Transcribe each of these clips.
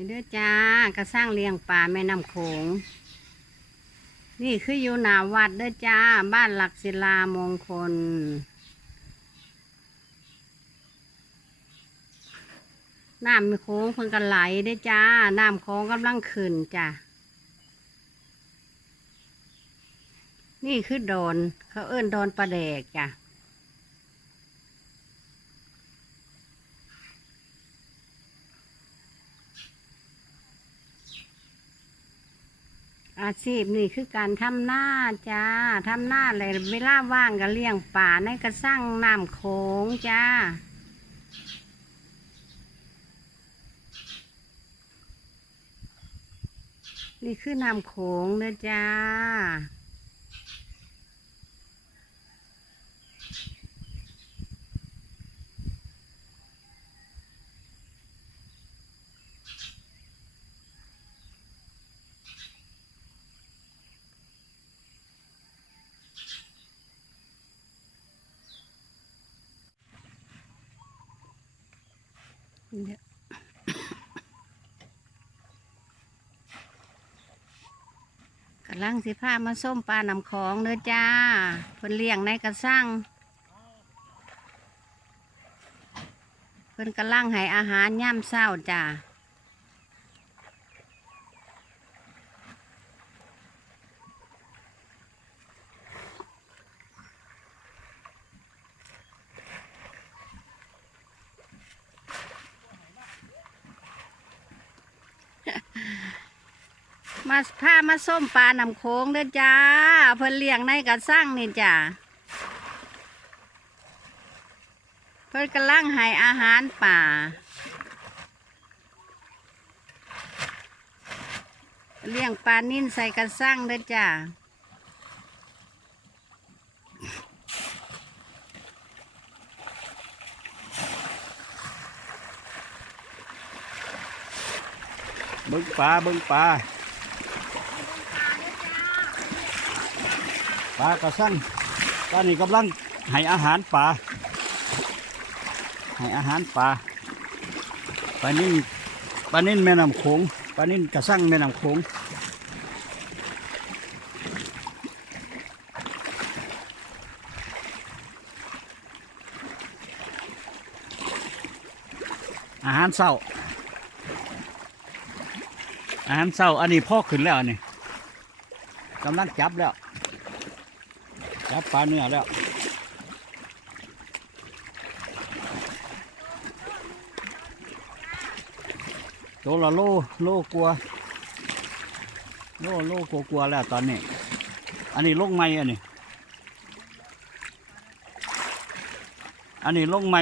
นี่เด้อจ้ากระสร้างเลี้ยงปลาแม่น้ำโขง นี่คืออยู่หนาวัดเด้อจ้า บ้านหลักศิลามงคล น้ำมีโค้งเพิ่นกันไหลเด้อจ้า น้ำโค้งกำลังขึ้นจ้ะนี่คือโดนเขาเอิ้นโดนปลาแดกจ้ะ อาชีพนี่คือการทำหน้าจ้าทำหน้าอะไรเวลาว่างก็เลี้ยงป่าในกระสร้างน้ำโขงจ้านี่คือน้ำโขงเด้อจ้า เนี่ยกำลังสิพามาส้มปลานำของเนื้อจ้าเพิ่นเลี้ยงในกระสังเพิ่นกำลังให้อาหารย่ำเศร้าจ้า มาพามาส้มปลานำโค้งเด้อจ้า เพิ่นเลี้ยงในกระสังนี่จ้าเพิ่นกำลังให้อาหารป่า เลี้ยงปลานิ่นใส่กระสังเด้อจ้าบิ้งปลาบิ้งปลา ปลากระสังตอนนี้กำลังให้อาหารปลาให้อาหารปลาปลานิ่นปลานิ่นแม่น้ำโขงปลานิ่นกระสังแม่น้ำโขงอาหารเศร้าอาหารเศร้าอันนี้พ่อขึ้นแล้วนนี้กำลังจับแล้ว จับปลาเนื้อแล้วตัวละโลโลกลัวโลโลกลัวกลัวแล้วตอนนี้ อันนี้ลงไม้อันนี้ อันนี้ลงไม้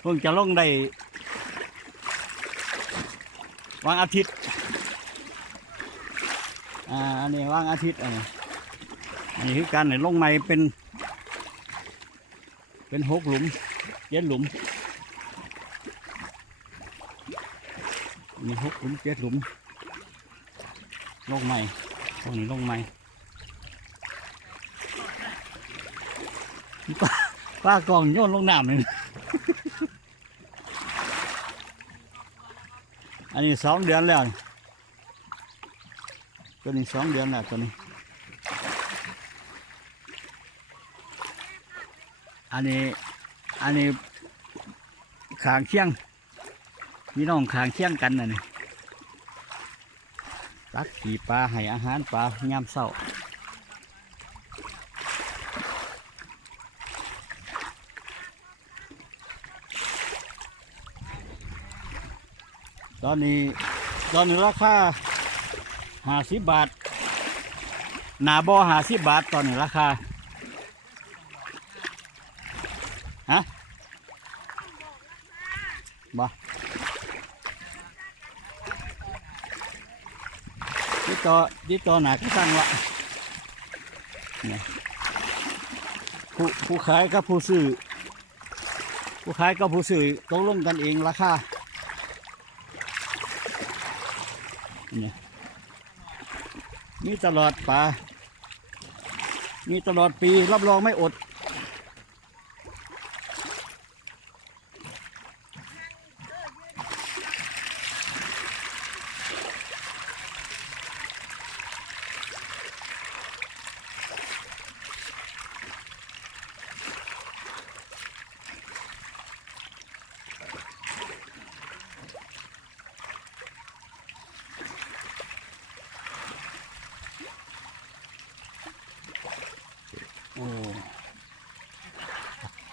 เพิ่งจะลงได้วันอาทิตย์ อ่า อันนี้วันอาทิตย์อันนี้ นนี้คือการไหนลงไม้เป็น เป็นหกหลุมเจ็ดหลุมมีหกหลุมเจ็ดหลุมลงไม้ตรงนี้ลงไม้ป้าป้ากองโยนลงน้ำเลยอันนี้สองเดือนแล้วตัวนี้สองเดือนแล้วตัวนี้ อันนี้อันนี้ขางเคียงพี่น้องขางเคียงกันนะนี่ตักขี่ปลาให้อาหารปลายามเศร้าตอนนี้ตอนนี้ราคาห้าสิบบาท หนาบอห้าสิบบาทตอนนี้ราคา ฮะบ่ที่ต่อที่ต่อหนาก็ตั้งวะเนี่ยผู้ผู้ขายกับผู้ซื้อ ผู้ขายกับผู้ซื้อตกลงกันเองราคาเนี่ยมีตลอดปลามีตลอดปีรับรองไม่อด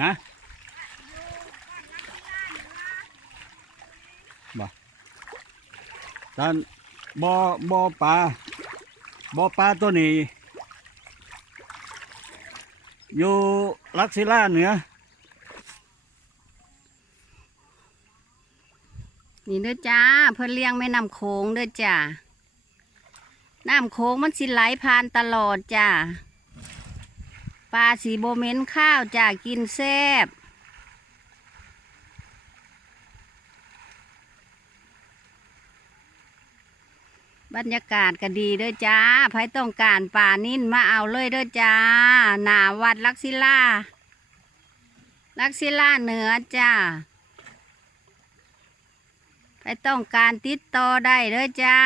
นะบ่ตอนบ่อบ่อปลาบ่อปลาตัวนี้อยู่ลักษิล่าเหนือนี่เด้อจ้า เพิ่นเลี้ยงแม่น้ำโขงเด้อจ้าน้ำโขงมันสิไหลผ่านตลอดจ้า ปลาสีโบเมนข้าวจ้ากินแซบบรรยากาศก็ดีเด้อจ้าใครต้องการป่านิ่นมาเอาเลยเด้อจ้า หนาวัดลักษิล่า ลักษิล่าเหนือจ้าใครต้องการติดต่อได้เด้อจ้า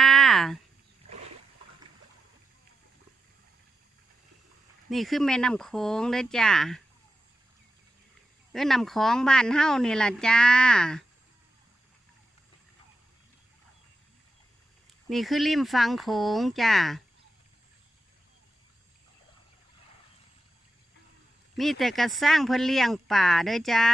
นี่คือแม่น้ำโขงเลยจ้าแม่น้ำโของบ้านเฮานี่ล่ะจ้า นี่คือริมฟังโขงจ้า มีแต่กระสร้างเพื่อเลี้ยงป่าเด้อจ้า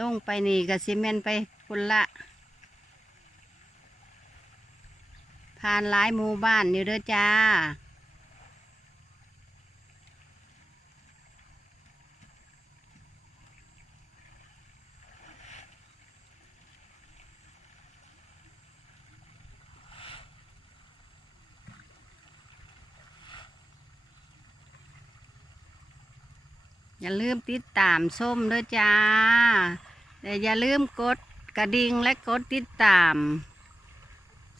ลงไปนี่กับซีเมนไปพุ่นละ ผ่านหลายหมู่บ้านอยู่เด้อจ้า อย่าลืมติดตามส้มด้วยจ้าแต่อย่าลืมกดกระดิ่งและกดติดตาม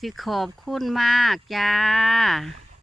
สิขอบคุณมากจ้า